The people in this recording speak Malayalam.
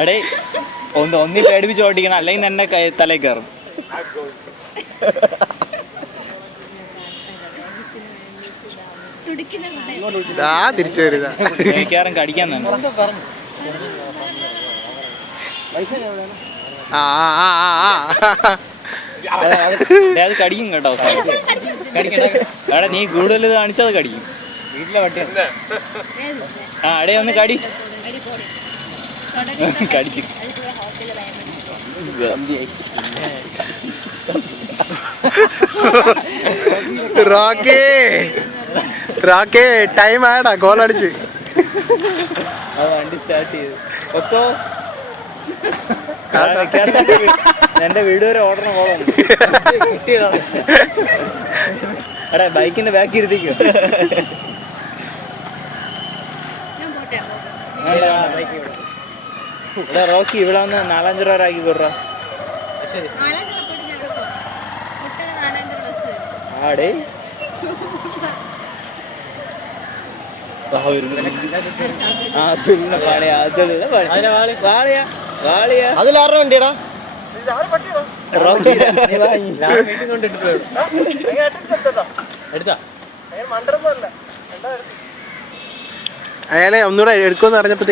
എടേ ഒന്നി പേടിപ്പിച്ച് ഓട്ടിക്കണം, അല്ലെങ്കിൽ തന്നെ തലയിൽ കയറും. തിരിച്ചു വരുക മിക്കവാറും കടിക്കാൻ തന്നെ. അത് കടിക്കും കേട്ടോ. എടാ നീ കൂടുതൽ കാണിച്ചത് കടിക്കും. വീട്ടിലെ പട്ടിയാണ്. ആ എടേ ഒന്ന് കടി. കടിക്കും. റോക്കേ ടൈം ആയടാ, ഗോൾ അടിച്ച്. വണ്ടി സ്റ്റാർട്ട് ചെയ്ത് എന്റെ വീട് വരെ ഓടണ പോകാൻ കിട്ടിയതാണ്. എടാ ബൈക്കിന്റെ ബാക്കി ഇരുത്തിക്കോ. റോക്കി ഇവിടെ വന്ന് 4-5 രൂപ ആക്കി കൊടുറാ. ആടേ അതിലാരുടെ വണ്ടിയടാ? അയാളെ ഒന്നുകൂടെ എടുക്കുമെന്ന് പറഞ്ഞപ്പോ